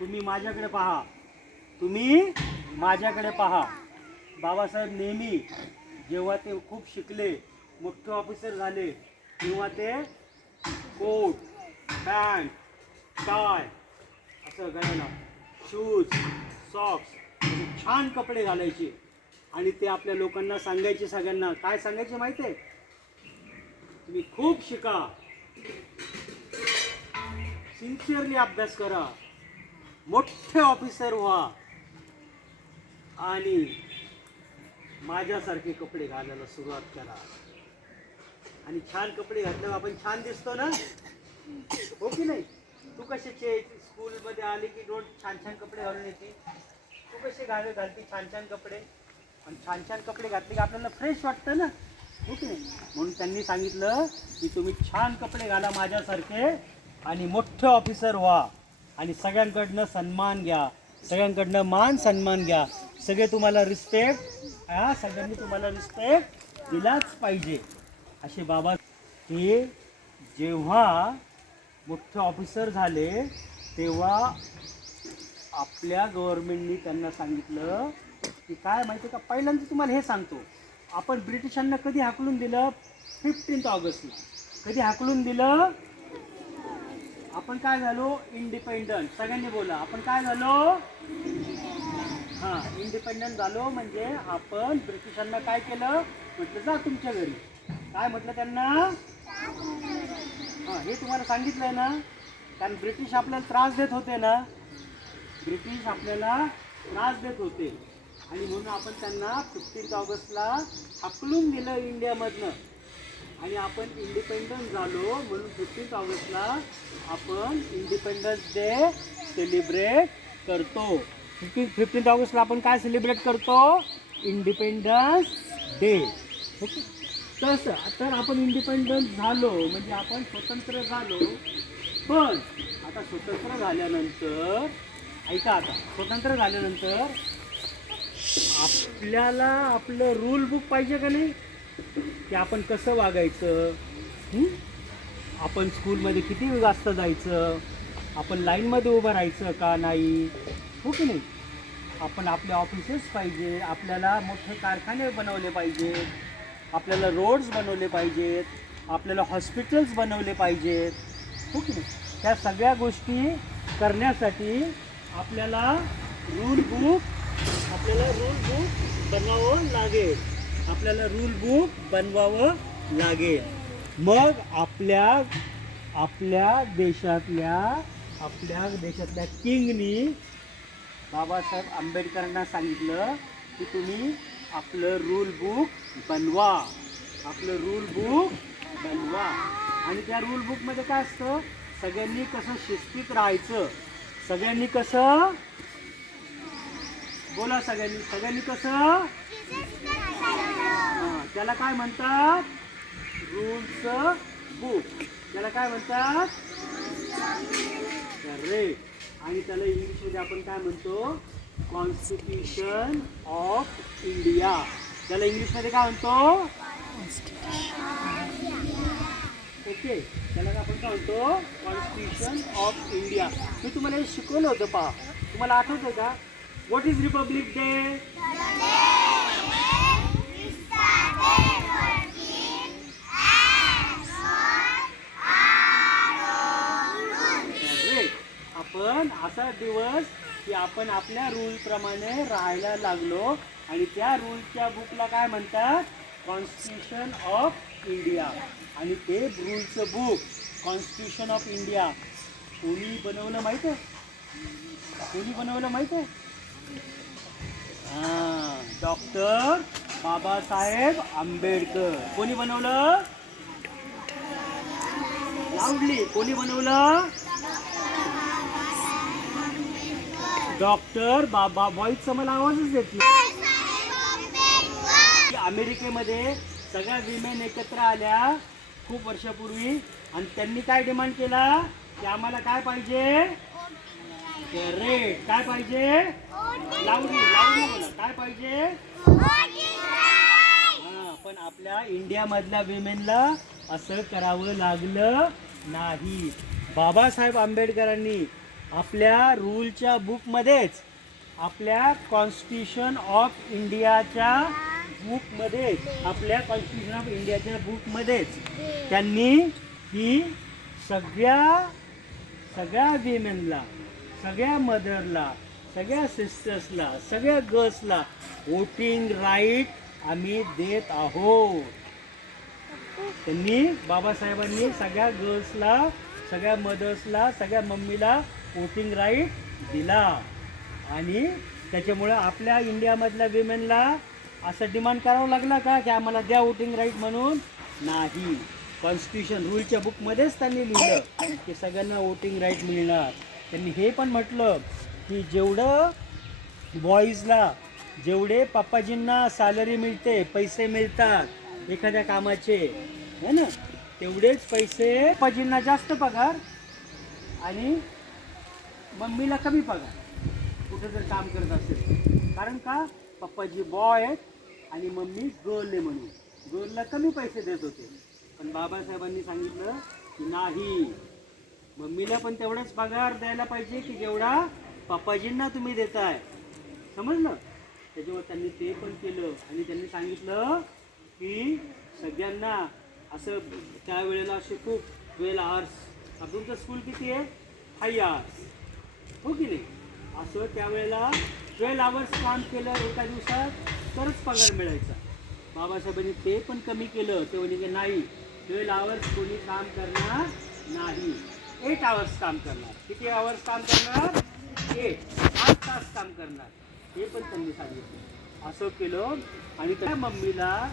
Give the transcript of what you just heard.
तुम्ही माझ्याकडे पहा, तुम्ही माझ्याकडे पहा. बाबासाहेब नेहमी जेव्हा ते खूप शिकले, मोठे ऑफिसर झाले, तेव्हा ते कोट, पॅन्ट, टाय असं घालायला, शूज, सॉक्स छान कपडे घालायचे. आणि ते आपल्या लोकांना सांगायचे, सगळ्यांना काय सांगायचे माहिती आहे? तुम्ही खूप शिका, सिन्सिअरली अभ्यास करा, मोठे ऑफिसर व्हा आणि माझ्यासारखे कपडे घालायला सुरुवात करा. आणि छान कपडे घातल्यावर आपण छान दिसतो ना, हो की नाही? तू कशाचे स्कूलमध्ये आली की रोज छान छान कपडे घालून येते, तू कसे घालती छान छान कपडे. पण छान छान कपडे घातले की आपल्याला फ्रेश वाटतं ना, हो की नाही? म्हणून त्यांनी सांगितलं की तुम्ही छान कपडे घाला माझ्यासारखे आणि मोठे ऑफिसर व्हा आणि सगळ्यांकडनं सन्मान घ्या, सगळ्यांकडनं मान सन्मान घ्या. सगळे तुम्हाला रिस्पेक्ट, सगळ्यांनी तुम्हाला रिस्पेक्ट दिलाच पाहिजे. असे बाबा हे जेव्हा मोठे ऑफिसर झाले तेव्हा आपल्या गव्हर्नमेंटनी त्यांना सांगितलं की काय माहिती आहे का, पहिल्यांदा तुम्हाला हे सांगतो, आपण ब्रिटिशांना कधी हाकलून दिलं? 15 ऑगस्टला. कधी हाकलून दिलं? आपण काय झालो? इंडिपेंडंट. सगळ्यांनी बोला, आपण काय झालो? हां, इंडिपेंडंट झालो. म्हणजे आपण ब्रिटिशांना काय केलं? म्हटलं जा तुमच्या घरी. काय म्हटलं त्यांना? हां, हे तुम्हाला सांगितलंय ना, कारण ब्रिटिश आपल्याला त्रास देत होते ना, ब्रिटिश आपल्याला त्रास देत होते आणि म्हणून आपण त्यांना 15 ऑगस्टला हाकलून दिलं इंडियामधनं आणि आपण इंडिपेंडन्स झालो. म्हणून 15 ऑगस्टला आपण इंडिपेंडन्स डे सेलिब्रेट करतो. 15 ऑगस्टला आपण काय सेलिब्रेट करतो? Independence day. ओके, तसं तर आपण इंडिपेंडन्स झालो म्हणजे आपण स्वतंत्र झालो. पण आता स्वतंत्र झाल्यानंतर, ऐका, आता स्वतंत्र झाल्यानंतर आपल्याला आपलं रूल बुक पाहिजे का नाही, की आपण कसं वागायचं, आपण स्कूलमध्ये किती वाजता जायचं, आपण लाईनमध्ये उभं राहायचं का नाही, हो की नाही? आपण आपले ऑफिसेस पाहिजे, आपल्याला मोठे कारखाने बनवले पाहिजेत, आपल्याला रोड्स बनवले पाहिजेत, आपल्याला हॉस्पिटल्स बनवले पाहिजेत, हो की नाही? त्या सगळ्या गोष्टी करण्यासाठी आपल्याला रूल बुक बनवावं लागेल. आपल्याला रूल बुक बनवावं लागेल. मग आपल्या देशातल्या किंगनी बाबासाहेब आंबेडकरांना सांगितलं की तुम्ही आपलं रूल बुक बनवा, आपलं रूल बुक बनवा. आणि त्या रूल बुकमध्ये काय असतं? सगळ्यांनी कसं शिस्तीत राहायचं, सगळ्यांनी कसं, बोला, सगळ्यांनी कसं, त्याला काय म्हणतात? Rules book. त्याला काय म्हणतात? करेक्ट. आणि त्याला इंग्लिशमध्ये आपण काय म्हणतो? Constitution of India. त्याला इंग्लिशमध्ये काय म्हणतो? ओके, त्याला आपण काय म्हणतो? Constitution of India. मी तुम्हाला हे शिकवलं होतं, पहा, तुम्हाला आठवतं का? What is Republic day? आपण असा दिवस की आपण आपल्या रूल प्रमाणे राहायला लागलो आणि त्या रूलच्या बुकला काय म्हणतात? Constitution of India. आणि ते रूलचं बुक कॉन्स्टिट्यूशन ऑफ इंडिया कोणी बनवलं माहित आहे? कोणी बनवलं माहित आहे? डॉक्टर बाबासाहेब आंबेडकर. कोणी बनवलं? लाऊडली, कोणी बनवलं? डॉक्टर बाबा. व्हॉइसचा मला आवाजच देत नाही. अमेरिकेमध्ये सगळ्या विमेन एकत्र आल्या खूप वर्षापूर्वी आणि त्यांनी काय डिमांड केला की आम्हाला काय पाहिजे? करेक्ट. काय पाहिजे? लाऊडली बोला. काय पाहिजे? पण आपल्या इंडियामधल्या विमेनला असं करावं लागलं नाही. बाबासाहेब आंबेडकरांनी आपल्या रूलच्या बुकमध्येच, आपल्या कॉन्स्टिट्यूशन ऑफ इंडियाच्या बुकमध्येच, आपल्या कॉन्स्टिट्यूशन ऑफ इंडियाच्या बुकमध्येच त्यांनी ही सगळ्या विमेनला, सगळ्या मदरला, सगळ्या सिस्टर्सला, सगळ्या गर्ल्सला वोटिंग राईट आम्ही देत आहोत. त्यांनी बाबासाहेबांनी सगळ्या गर्ल्सला, सगळ्या मदर्सला, सगळ्या मम्मीला वोटिंग राईट दिला. आणि त्याच्यामुळं आपल्या इंडियामधल्या विमेनला असं डिमांड करावं लागलं का की आम्हाला द्या वोटिंग राईट म्हणून? नाही. कॉन्स्टिट्यूशन रूलच्या बुकमध्येच त्यांनी लिहिलं की सगळ्यांना वोटिंग राईट मिळणार. त्यांनी हे पण म्हटलं की जेवढं बॉईजला, जेवढे पप्पाजींना सॅलरी मिळते, पैसे मिळतात एखाद्या कामाचे, है ना, तेवढेच पैसे पप्पाजींना जास्त पगार आणि मम्मीला कमी पगार कुठं जर काम करत असेल. कारण का? पप्पाजी बॉय आहेत आणि मम्मी गर्ल आहे म्हणून गर्लला कमी पैसे देत होते. पण बाबासाहेबांनी सांगितलं की नाही, मम्मीला पण तेवढाच पगार द्यायला पाहिजे की जेवढा पप्पाजींना तुम्ही देताय. समजलं? त्याच्यावर त्यांनी ते पण केलं. आणि त्यांनी सांगितलं की सगळ्यांना असं त्यावेळेला असे खूप 12 आवर्स, तुमचं स्कूल किती आहे? 5 आवर्स, हो की नाही? असं त्यावेळेला 12 आवर्स काम केलं एका दिवसात तरच पगार मिळायचा. बाबासाहेबांनी ते पण कमी केलं. ते म्हणजे की नाही, 12 आवर्स कोणी काम करणार नाही, 8 आवर्स काम करणार. किती आवर्स काम करणार? 8 तास काम करणार. हे पण त्यांनी सांगितलं. असं केलं. आणि त्या मम्मीला